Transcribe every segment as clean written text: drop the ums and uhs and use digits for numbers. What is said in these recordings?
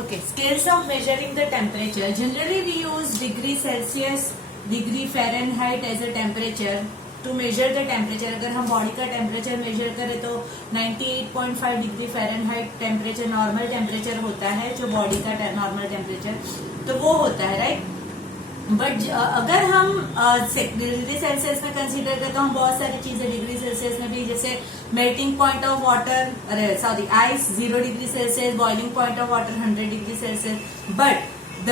Okay, scales of measuring the temperature. Generally, we use degree Celsius, degree Fahrenheit as a temperature to measure the temperature. अगर हम body का temperature measure करें तो 98.5 degree Fahrenheit temperature normal temperature होता है, जो body का normal temperature तो वो होता है, राइट. बट अगर हम डिग्री सेल्सियस में कंसीडर करें तो हम बहुत सारी चीजें डिग्री सेल्सियस में भी, जैसे melting point of water, sorry ice 0 degree Celsius, boiling point of water 100 degree Celsius. But the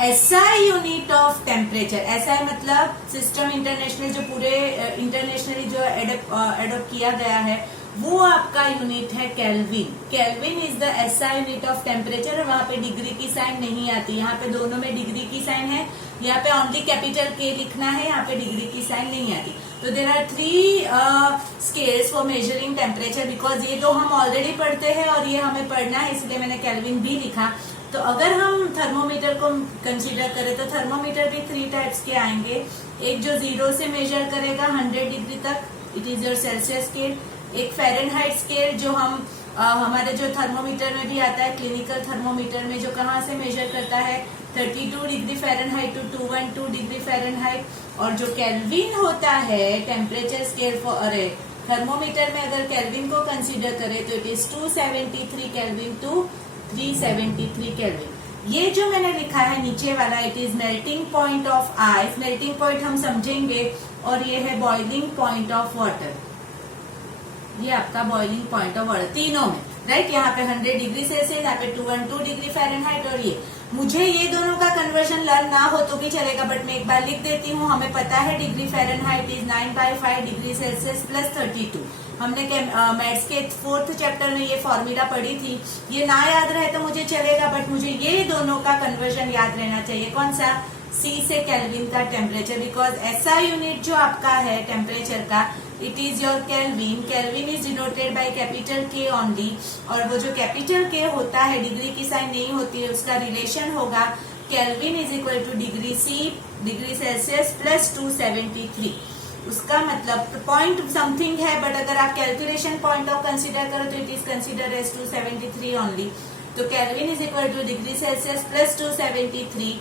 SI unit of temperature, SI मतलब सिस्टम इंटरनेशनल, जो पूरे इंटरनेशनली जो एडोप्ट किया गया है, वो आपका यूनिट है kelvin. Kelvin is the SI unit of temperature. और वहां पे डिग्री की साइन नहीं आती, यहाँ पे दोनों में डिग्री की साइन है. यहाँ पे ओनली कैपिटल के लिखना है, यहाँ पे डिग्री की साइन नहीं आती. तो there are 3 scales for measuring temperature. Because ये तो हम ऑलरेडी पढ़ते हैं और ये हमें पढ़ना है, इसलिए मैंने केल्विन भी लिखा. तो अगर हम थर्मोमीटर को कंसीडर करें तो थर्मोमीटर भी 3 टाइप्स के आएंगे. एक जो 0 से मेजर करेगा 100 डिग्री तक, it is your Celsius scale. एक फ़ारेनहाइट स्केल जो हम हमारे जो थर्मोमीटर में भी आता है, क्लिनिकल थर्मोमीटर में, जो कहाँ से मेजर करता है 32 degree Fahrenheit to 212 degree Fahrenheit. और जो केल्विन होता है टेम्परेचर स्केल फॉर थर्मोमीटर में, अगर केल्विन को कंसीडर करें तो it is 273 Kelvin to 373 Kelvin. ये जो मैंने लिखा है नीचे वाला, it is melting point of ice. Melting point हम समझेंगे. और ये है बॉइलिंग पॉइंट ऑफ वाटर. ये आपका बॉइलिंग पॉइंट ऑफ वाटर तीनों में, राइट. यहाँ पे 100 डिग्री सेल्सियस, यहाँ पे 212 डिग्री फ़ारेनहाइट. और ये मुझे ये दोनों का कन्वर्जन लर्न ना हो तो भी चलेगा, बट मैं एक बार लिख देती हूँ. हमें पता है degree Fahrenheit is 9/5 degree Celsius plus 32. हमने मैथ्स के 4th चैप्टर में ये फॉर्मूला पढ़ी थी. ये ना याद रहे तो मुझे चलेगा, बट मुझे ये दोनों का कन्वर्जन याद रहना चाहिए. कौन सा? सी से केल्विन का टेम्परेचर. बिकॉज एसआई यूनिट जो आपका है टेम्परेचर का, it is your kelvin. Kelvin is denoted by capital के ओनली. और वो जो कैपिटल के होता है, डिग्री की साइन नहीं होती है, उसका रिलेशन होगा Kelvin is equal to degree C, degree Celsius plus 273. उसका मतलब पॉइंट समथिंग है, बट अगर आप कैलकुलेशन पॉइंट ऑफ कंसीडर करो तो it is consider as 273 only. तो kelvin is equal to degree Celsius plus 273.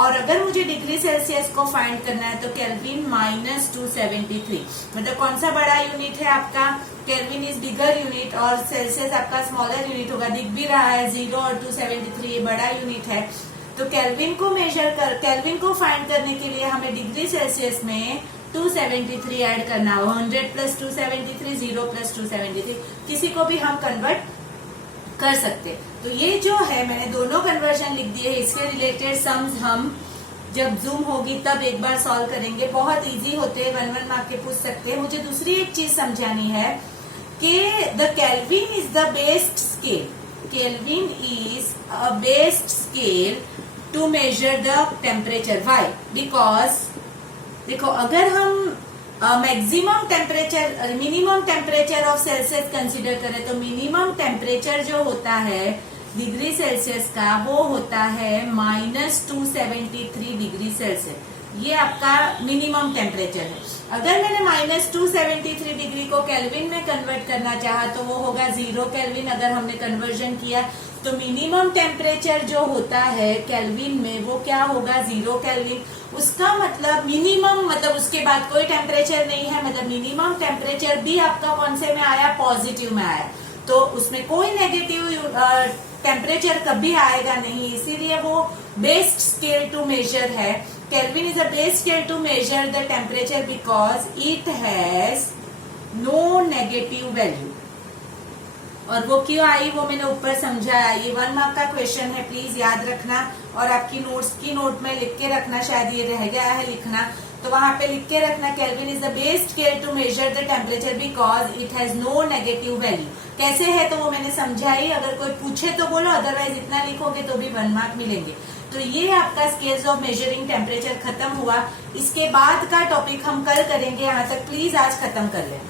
और अगर मुझे डिग्री सेल्सियस को फाइंड करना है तो केल्विन माइनस 273. मतलब कौन सा बड़ा यूनिट है आपका? केल्विन इज बिगर यूनिट और सेल्सियस आपका स्मॉलर यूनिट होगा. दिख भी रहा है 0 और 273, ये बड़ा यूनिट है. तो केल्विन को फाइंड करने के लिए हमें डिग्री सेल्सियस में 273 ऐड करना हो. 100 प्लस 273, 0 प्लस 273, किसी को भी हम कन्वर्ट कर सकते. तो ये जो है मैंने दोनों कन्वर्जन लिख दिए. इसके रिलेटेड सम्स हम जब जूम होगी तब एक बार सॉल्व करेंगे. बहुत इजी होते हैं, 1 मार्क के पूछ सकते हैं. मुझे दूसरी एक चीज समझानी है कि the Kelvin is the based scale. Kelvin is a based scale to measure the temperature. Why? Because देखो, अगर हम maximum temperature, minimum temperature of Celsius consider करें तो मिनिमम टेम्परेचर जो होता है डिग्री सेल्सियस का, वो होता है -273 डिग्री सेल्सियस. ये आपका मिनिमम टेम्परेचर है. अगर मैंने -273 डिग्री को केल्विन में कन्वर्ट करना चाहा तो वो होगा 0 केल्विन. अगर हमने कन्वर्जन किया तो मिनिमम टेम्परेचर जो होता है केल्विन में, वो क्या होगा? 0 केल्विन. उसका मतलब मिनिमम, मतलब उसके बाद कोई टेम्परेचर नहीं है. मतलब मिनिमम टेम्परेचर भी आपका कौन से में आया? पॉजिटिव में आया. तो उसमें कोई नेगेटिव टेम्परेचर कभी आएगा नहीं. इसीलिए वो बेस्ड स्केल टू मेजर है. Kelvin is a based scale to measure the temperature because it has no negative value. और वो क्यों आई वो मैंने ऊपर समझाया. ये 1 मार्क का क्वेश्चन है, प्लीज याद रखना. और आपकी नोट्स की नोट में लिख के रखना. शायद ये रह गया है लिखना, तो वहां पे लिख के रखना Kelvin is the based scale to measure the temperature because it has no negative value. कैसे है तो वो मैंने समझाई. अगर कोई पूछे तो बोलो, अदरवाइज इतना लिखोगे तो भी 1 मार्क मिलेंगे. तो ये आपका स्केल्स ऑफ मेजरिंग टेम्परेचर खत्म हुआ. इसके बाद का टॉपिक हम कल करेंगे. यहाँ तक प्लीज आज खत्म कर लें.